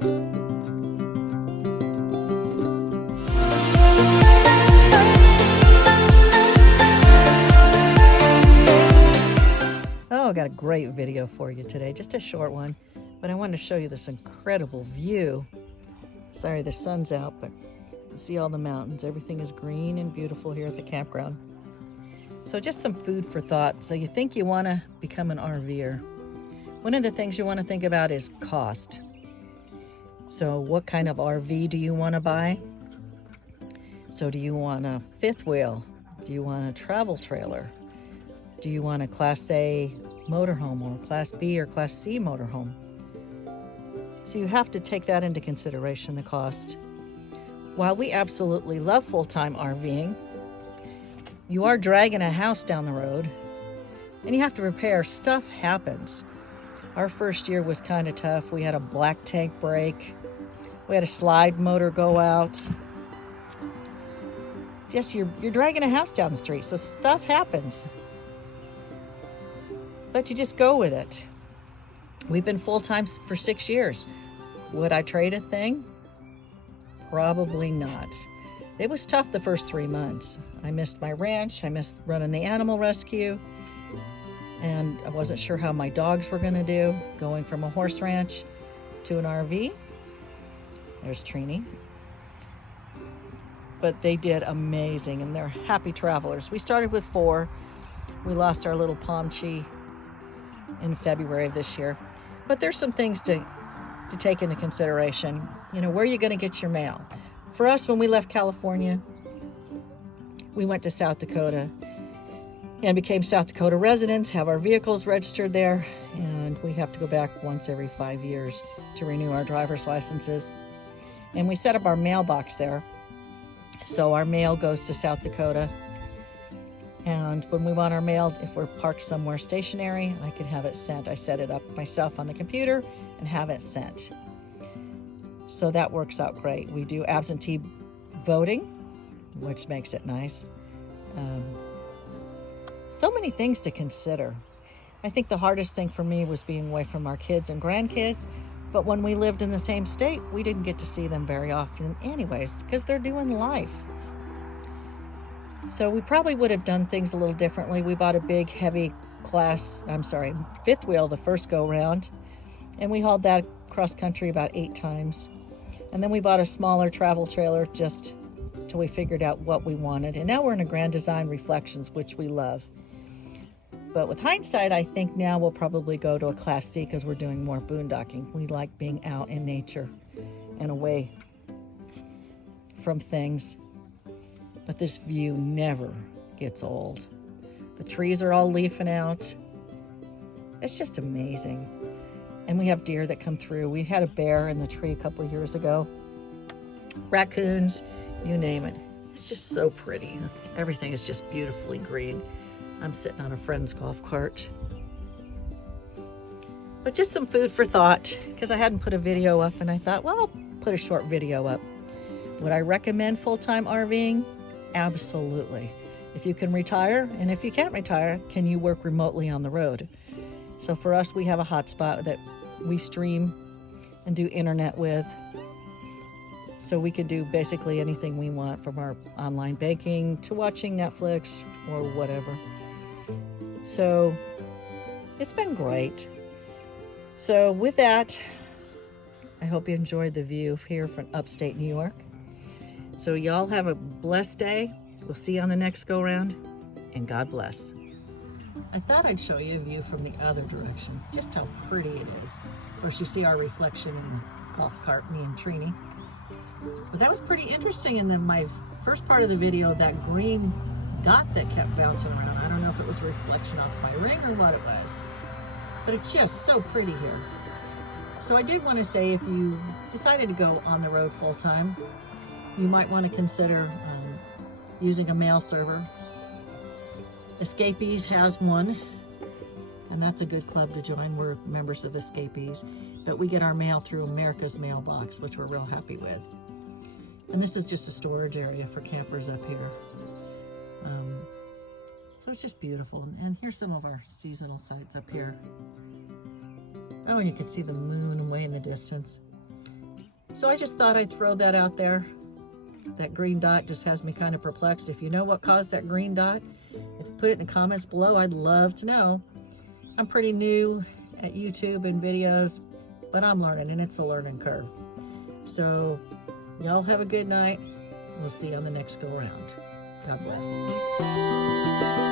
Oh, I got a great video for you today, just a short one, but I wanted to show you this incredible view. Sorry the sun's out, but you see all the mountains. Everything is green and beautiful here at the campground. So just some food for thought. So you think you want to become an RVer. One of the things you want to think about is cost. So what kind of RV do you want to buy? So do you want a fifth wheel? Do you want a travel trailer? Do you want a Class A motorhome or a Class B or Class C motorhome? So you have to take that into consideration, the cost. While we absolutely love full-time RVing, you are dragging a house down the road and you have to repair. Stuff happens. Our first year was kind of tough. We had a black tank break. We had a slide motor go out. Just you're dragging a house down the street, so stuff happens. But you just go with it. We've been full-time for 6 years. Would I trade a thing? Probably not. It was tough the first 3 months. I missed my ranch. I missed running the animal rescue. And I wasn't sure how my dogs were going to do going from a horse ranch to an RV. There's Trini. But they did amazing, and they're happy travelers. We started with 4. We lost our little Pomchi in February of this year. But there's some things to take into consideration. You know, where are you going to get your mail? For us, when we left California, we went to South Dakota and became South Dakota residents, have our vehicles registered there, and we have to go back once every 5 years to renew our driver's licenses. And we set up our mailbox there. So our mail goes to South Dakota. And when we want our mail, if we're parked somewhere stationary, I can have it sent. I set it up myself on the computer and have it sent. So that works out great. We do absentee voting, which makes it nice. So many things to consider. I think the hardest thing for me was being away from our kids and grandkids. But when we lived in the same state, we didn't get to see them very often anyways, because they're doing life. So we probably would have done things a little differently. We bought a big, heavy fifth wheel the first go round, and we hauled that cross country about 8 times. And then we bought a smaller travel trailer just till we figured out what we wanted. And now we're in a Grand Design Reflections, which we love. But with hindsight, I think now we'll probably go to a Class C because we're doing more boondocking. We like being out in nature and away from things. But this view never gets old. The trees are all leafing out. It's just amazing. And we have deer that come through. We had a bear in the tree a couple of years ago. Raccoons, you name it. It's just so pretty. Everything is just beautifully green. I'm sitting on a friend's golf cart. But just some food for thought, because I hadn't put a video up, and I thought, well, I'll put a short video up. Would I recommend full-time RVing? Absolutely. If you can retire, and if you can't retire, can you work remotely on the road? So for us, we have a hotspot that we stream and do internet with. So we can do basically anything we want, from our online banking to watching Netflix or whatever. So it's been great. So with that, I hope you enjoyed the view here from upstate New York. So y'all have a blessed day. We'll see you on the next go round, and God bless. I thought I'd show you a view from the other direction, just how pretty it is. Of course, you see our reflection in the golf cart, me and Trini. But that was pretty interesting. And then my first part of the video, that green dot that kept bouncing around, I don't know if it was a reflection off my ring or what it was, but it's just so pretty here. So I did want to say, if you decided to go on the road full time, you might want to consider using a mail server. Escapees has one, and that's a good club to join. We're members of Escapees, but we get our mail through America's Mailbox, which we're real happy with. And this is just a storage area for campers up here. So it's just beautiful. And here's some of our seasonal sites up here. Oh, and you can see the moon way in the distance. So I just thought I'd throw that out there. That green dot just has me kind of perplexed. If you know what caused that green dot, put it in the comments below. I'd love to know. I'm pretty new at YouTube and videos, but I'm learning, and it's a learning curve. So y'all have a good night. We'll see you on the next go around. God bless.